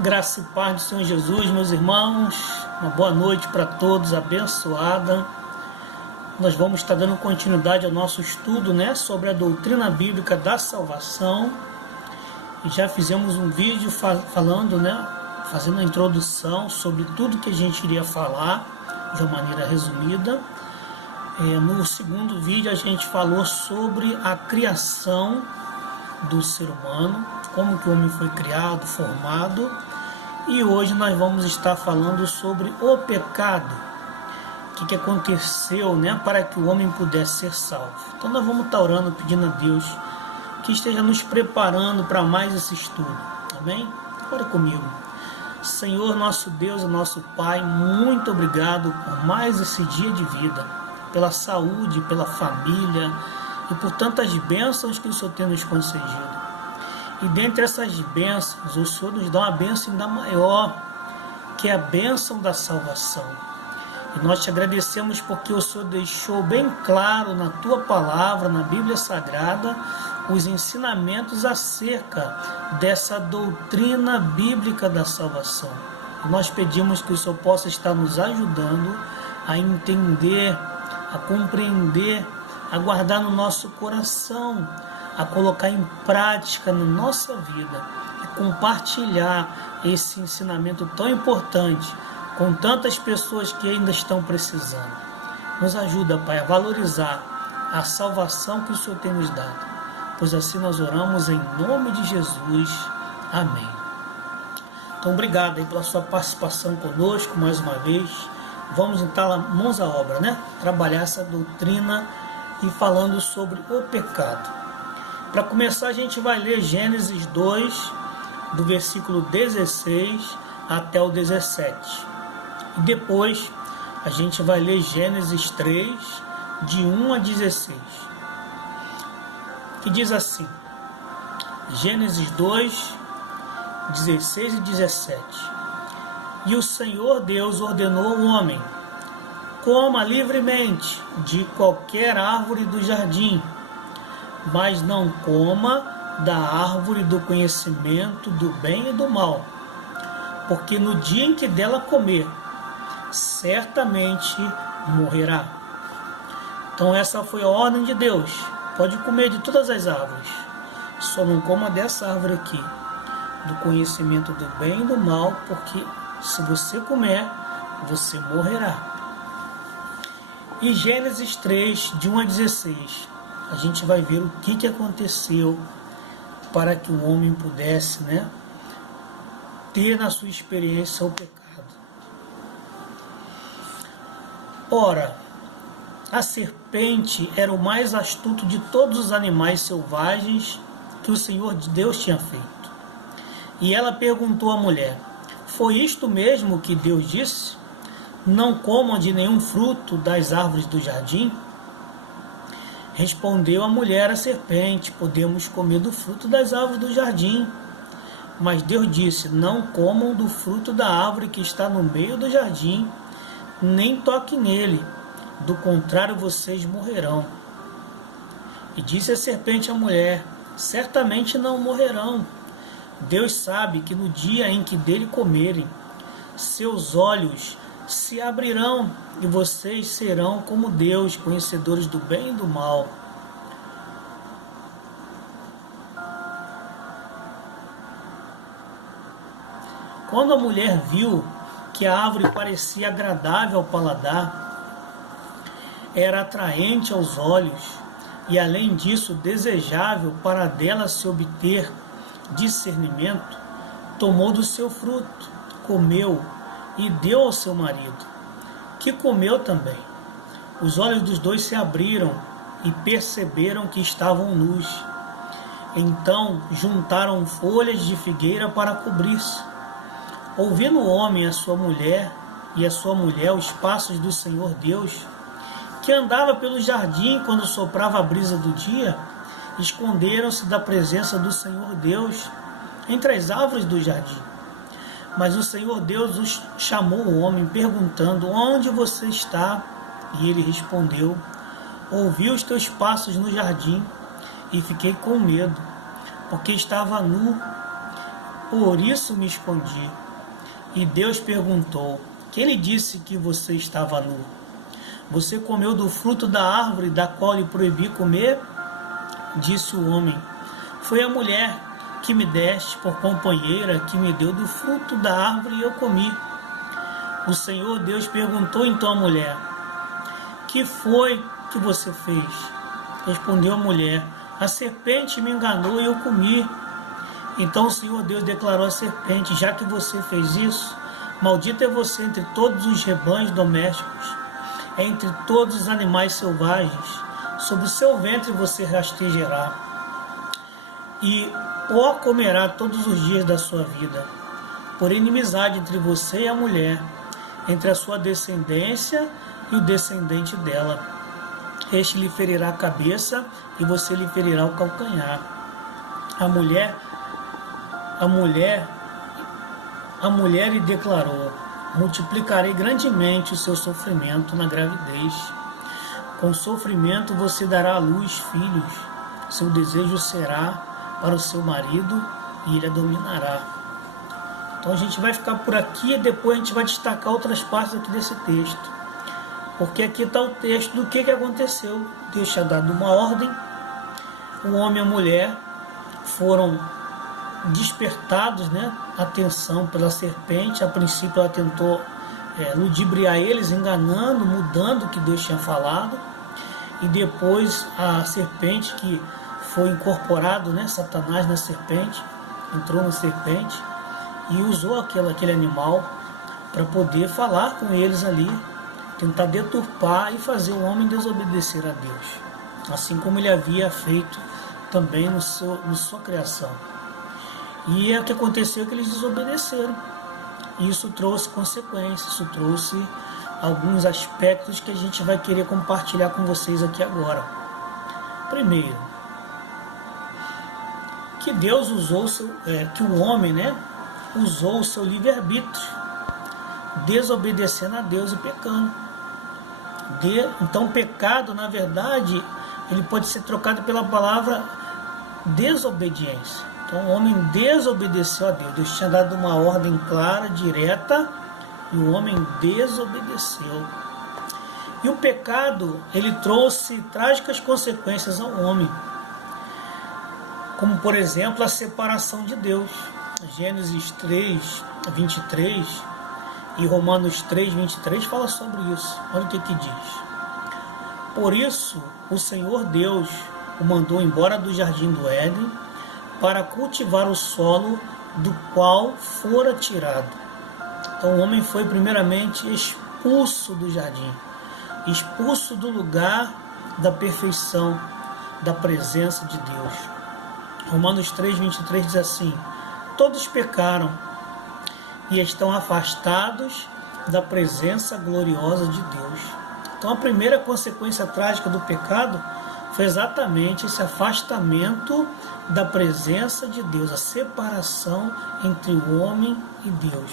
Graça e paz do Senhor Jesus, meus irmãos, uma boa noite para todos, abençoada. Nós vamos estar dando continuidade ao nosso estudo, sobre a doutrina bíblica da salvação. E já fizemos um vídeo falando, fazendo a introdução sobre tudo que a gente iria falar de uma maneira resumida. No segundo vídeo a gente falou sobre a criação do ser humano, como que o homem foi criado, formado. E hoje nós vamos estar falando sobre o pecado, o que aconteceu, para que o homem pudesse ser salvo. Então nós vamos estar orando, pedindo a Deus que esteja nos preparando para mais esse estudo, amém? Ora comigo. Senhor, nosso Deus e nosso Pai, muito obrigado por mais esse dia de vida, pela saúde, pela família e por tantas bênçãos que o Senhor tem nos concedido. E dentre essas bênçãos, o Senhor nos dá uma bênção ainda maior, que é a bênção da salvação. E nós te agradecemos porque o Senhor deixou bem claro na Tua Palavra, na Bíblia Sagrada, os ensinamentos acerca dessa doutrina bíblica da salvação. E nós pedimos que o Senhor possa estar nos ajudando a entender, a compreender, a guardar no nosso coração, a colocar em prática na nossa vida e compartilhar esse ensinamento tão importante com tantas pessoas que ainda estão precisando. Nos ajuda, Pai, a valorizar a salvação que o Senhor tem nos dado, pois assim nós oramos em nome de Jesus. Amém. Então, obrigado aí pela sua participação conosco mais uma vez. Vamos então, mãos à obra, trabalhar essa doutrina e falando sobre o pecado. Para começar, a gente vai ler Gênesis 2, do versículo 16 até o 17. E depois, a gente vai ler Gênesis 3, de 1 a 16. Que diz assim, Gênesis 2, 16 e 17. E o Senhor Deus ordenou ao homem: coma livremente de qualquer árvore do jardim, mas não coma da árvore do conhecimento do bem e do mal, porque no dia em que dela comer, certamente morrerá. Então essa foi a ordem de Deus: pode comer de todas as árvores, só não coma dessa árvore aqui, do conhecimento do bem e do mal, porque se você comer, você morrerá. E Gênesis 3, de 1 a 16, a gente vai ver o que aconteceu para que o homem pudesse, ter na sua experiência o pecado. Ora, a serpente era o mais astuto de todos os animais selvagens que o Senhor Deus tinha feito. E ela perguntou à mulher: foi isto mesmo que Deus disse? Não comam de nenhum fruto das árvores do jardim? Respondeu a mulher à serpente: podemos comer do fruto das árvores do jardim. Mas Deus disse: não comam do fruto da árvore que está no meio do jardim, nem toquem nele, do contrário vocês morrerão. E disse a serpente à mulher: certamente não morrerão. Deus sabe que no dia em que dele comerem, seus olhos se abrirão e vocês serão como Deus, conhecedores do bem e do mal. Quando a mulher viu que a árvore parecia agradável ao paladar, era atraente aos olhos e, além disso, desejável para dela se obter discernimento, tomou do seu fruto, comeu e deu ao seu marido, que comeu também. Os olhos dos dois se abriram e perceberam que estavam nus. Então juntaram folhas de figueira para cobrir-se. Ouvindo o homem a sua mulher e a sua mulher os passos do Senhor Deus, que andava pelo jardim quando soprava a brisa do dia, esconderam-se da presença do Senhor Deus entre as árvores do jardim. Mas o Senhor Deus os chamou o homem, perguntando: onde você está? E ele respondeu: ouvi os teus passos no jardim e fiquei com medo, porque estava nu por isso me escondi. E Deus perguntou: quem lhe disse que você estava nu? Você comeu do fruto da árvore da qual lhe proibi comer? Disse o homem: foi a mulher que me deste por companheira, que me deu do fruto da árvore e eu comi. O Senhor Deus perguntou então à mulher: que foi que você fez? Respondeu a mulher: a serpente me enganou e eu comi. Então o Senhor Deus declarou à serpente: já que você fez isso, maldito é você entre todos os rebanhos domésticos, entre todos os animais selvagens. Sobre o seu ventre você rastejará, e pó comerá todos os dias da sua vida. Por inimizade entre você e a mulher, entre a sua descendência e o descendente dela. Este lhe ferirá a cabeça e você lhe ferirá o calcanhar. A mulher lhe declarou: multiplicarei grandemente o seu sofrimento na gravidez. Com sofrimento você dará à luz filhos. Seu desejo será para o seu marido e ele a dominará. Então a gente vai ficar por aqui e depois a gente vai destacar outras partes aqui desse texto. Porque aqui está o texto do que aconteceu. Deus tinha dado uma ordem, o homem e a mulher foram despertados, atenção pela serpente. A princípio ela tentou ludibriar eles, enganando, mudando o que Deus tinha falado. E depois a serpente, que foi incorporado, Satanás na serpente, entrou na serpente e usou aquele animal para poder falar com eles ali, tentar deturpar e fazer o homem desobedecer a Deus, assim como ele havia feito também na sua criação. E o que aconteceu é que eles desobedeceram. Isso trouxe consequências, isso trouxe alguns aspectos que a gente vai querer compartilhar com vocês aqui agora. Primeiro, que Deus usou que o homem, usou o seu livre-arbítrio, desobedecendo a Deus e pecando. Então, pecado, na verdade, ele pode ser trocado pela palavra desobediência. Então, o homem desobedeceu a Deus. Deus tinha dado uma ordem clara, direta, e o homem desobedeceu. E o pecado, ele trouxe trágicas consequências ao homem, como, por exemplo, a separação de Deus. Gênesis 3, 23 e Romanos 3, 23 fala sobre isso. Olha o que diz. Por isso, o Senhor Deus o mandou embora do jardim do Éden para cultivar o solo do qual fora tirado. Então o homem foi primeiramente expulso do jardim, expulso do lugar da perfeição, da presença de Deus. Romanos 3, 23 diz assim: todos pecaram e estão afastados da presença gloriosa de Deus. Então a primeira consequência trágica do pecado foi exatamente esse afastamento da presença de Deus, a separação entre o homem e Deus.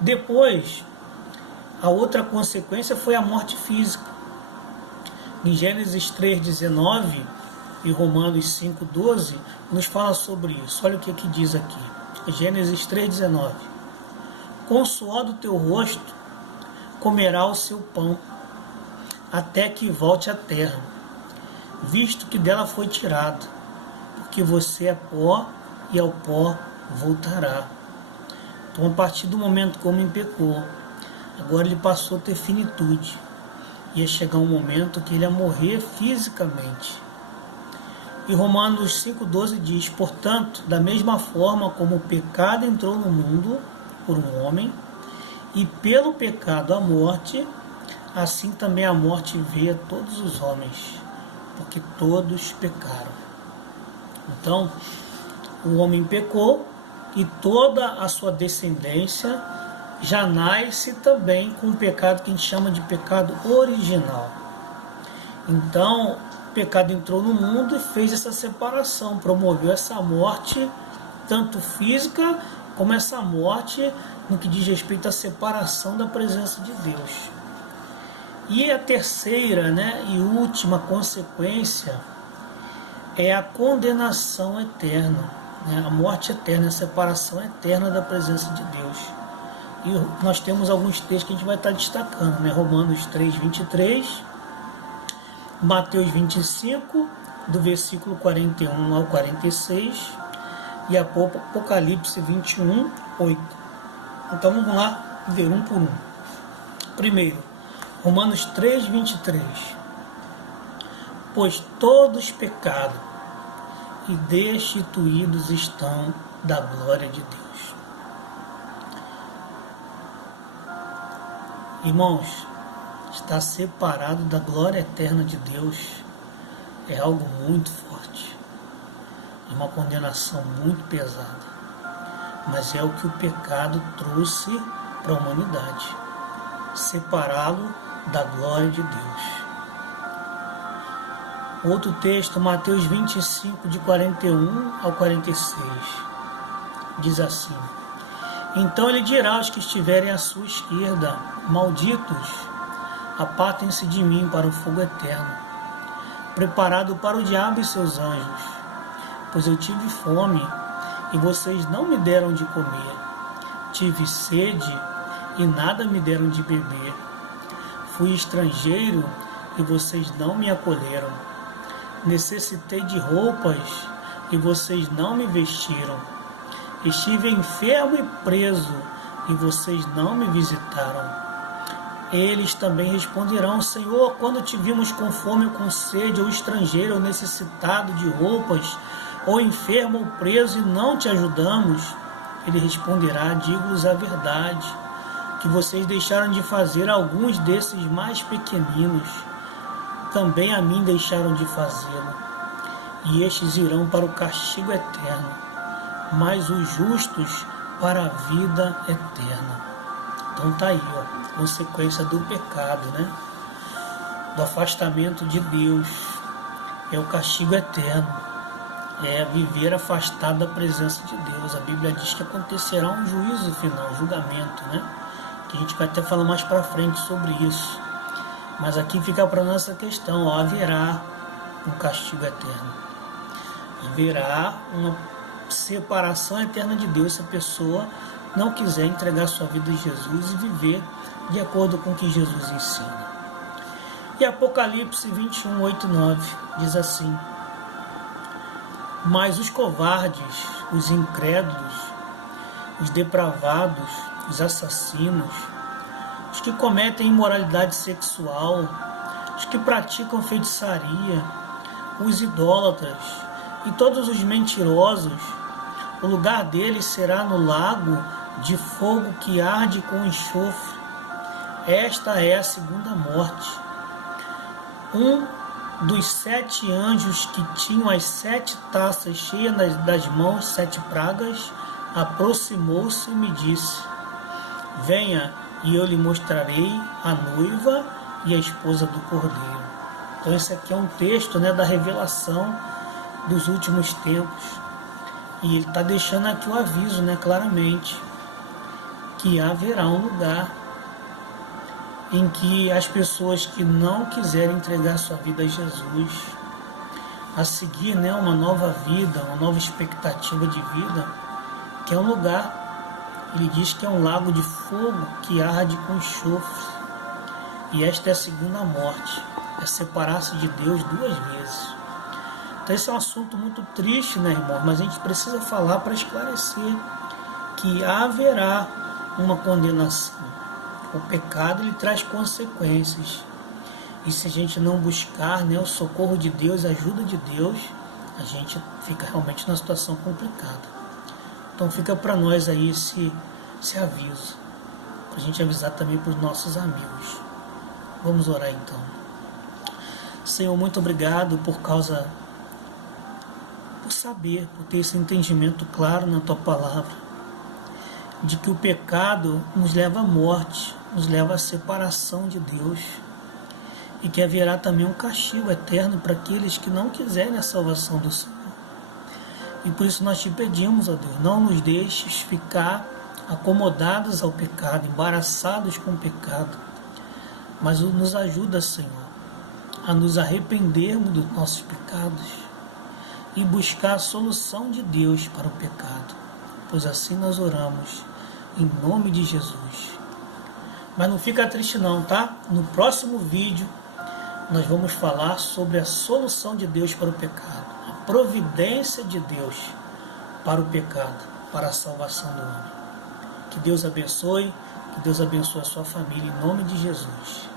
Depois, a outra consequência foi a morte física. Em Gênesis 3,19 e Romanos 5,12 nos fala sobre isso. Olha o que diz aqui. Gênesis 3,19. Com o suor do teu rosto comerá o seu pão, até que volte à terra, visto que dela foi tirado, porque você é pó e ao pó voltará. Então, a partir do momento que o homem pecou, agora ele passou a ter finitude. Ia chegar um momento que ele ia morrer fisicamente. E Romanos 5,12 diz: portanto, da mesma forma como o pecado entrou no mundo por um homem, e pelo pecado a morte, assim também a morte veio a todos os homens, porque todos pecaram. Então, o homem pecou e toda a sua descendência já nasce também com um pecado que a gente chama de pecado original. Então, o pecado entrou no mundo e fez essa separação, promoveu essa morte, tanto física como essa morte no que diz respeito à separação da presença de Deus. E a terceira, e última consequência é a condenação eterna. né? A morte eterna, a separação eterna da presença de Deus. E nós temos alguns textos que a gente vai estar destacando, né? Romanos 3, 23, Mateus 25, do versículo 41 ao 46, e Apocalipse 21, 8. Então vamos lá ver um por um. Primeiro, Romanos 3, 23. Pois todos pecaram e destituídos estão da glória de Deus. Irmãos, estar separado da glória eterna de Deus é algo muito forte, é uma condenação muito pesada, mas é o que o pecado trouxe para a humanidade, separá-lo da glória de Deus. Outro texto, Mateus 25, de 41 ao 46, diz assim: Então ele dirá aos que estiverem à sua esquerda: Malditos, apartem-se de mim para o fogo eterno, preparado para o diabo e seus anjos. Pois eu tive fome, e vocês não me deram de comer. Tive sede, e nada me deram de beber. Fui estrangeiro, e vocês não me acolheram. Necessitei de roupas, e vocês não me vestiram. Estive enfermo e preso, e vocês não me visitaram. Eles também responderão: Senhor, quando te vimos com fome ou com sede, ou estrangeiro, ou necessitado de roupas, ou enfermo ou preso, e não te ajudamos? Ele responderá: Digo-vos a verdade, que vocês deixaram de fazer alguns desses mais pequeninos, também a mim deixaram de fazê-lo. E estes irão para o castigo eterno, mas os justos para a vida eterna. Então está aí, ó, consequência do pecado, né? Do afastamento de Deus, é o castigo eterno, é viver afastado da presença de Deus. A Bíblia diz que acontecerá um juízo final, um julgamento, né? Que a gente vai até falar mais para frente sobre isso. Mas aqui fica para nossa questão, ó, haverá um castigo eterno, haverá uma separação eterna de Deus se a pessoa não quiser entregar sua vida a Jesus e viver de acordo com o que Jesus ensina. E Apocalipse 21, 8, 9 diz assim: Mas os covardes, os incrédulos, os depravados, os assassinos, os que cometem imoralidade sexual, os que praticam feitiçaria, os idólatras e todos os mentirosos, o lugar deles será no lago de fogo que arde com enxofre. Esta é a segunda morte. Um dos 7 anjos que tinham as 7 taças cheias das mãos, 7 pragas, aproximou-se e me disse: Venha, e eu lhe mostrarei a noiva e a esposa do Cordeiro. Então esse aqui é um texto, né, da revelação dos últimos tempos. E ele está deixando aqui o aviso, né, claramente, que haverá um lugar em que as pessoas que não quiserem entregar sua vida a Jesus, a seguir, né, uma nova vida, uma nova expectativa de vida, que é um lugar, ele diz que é um lago de fogo que arde com enxofre. E esta é a segunda morte, é separar-se de Deus 2 vezes. Então esse é um assunto muito triste, né, irmão? Mas a gente precisa falar para esclarecer que haverá uma condenação. O pecado, ele traz consequências. E se a gente não buscar, né, o socorro de Deus, a ajuda de Deus, a gente fica realmente numa situação complicada. Então fica para nós aí esse aviso, para a gente avisar também para os nossos amigos. Vamos orar então. Senhor, muito obrigado por saber, por ter esse entendimento claro na Tua Palavra, de que o pecado nos leva à morte, nos leva à separação de Deus, e que haverá também um castigo eterno para aqueles que não quiserem a salvação do Senhor. E por isso nós te pedimos, ó Deus, não nos deixes ficar acomodados ao pecado, embaraçados com o pecado, mas nos ajuda, Senhor, a nos arrependermos dos nossos pecados e buscar a solução de Deus para o pecado, pois assim nós oramos em nome de Jesus. Mas não fica triste não, tá? No próximo vídeo nós vamos falar sobre a solução de Deus para o pecado, a providência de Deus para o pecado, para a salvação do homem. Que Deus abençoe a sua família, em nome de Jesus.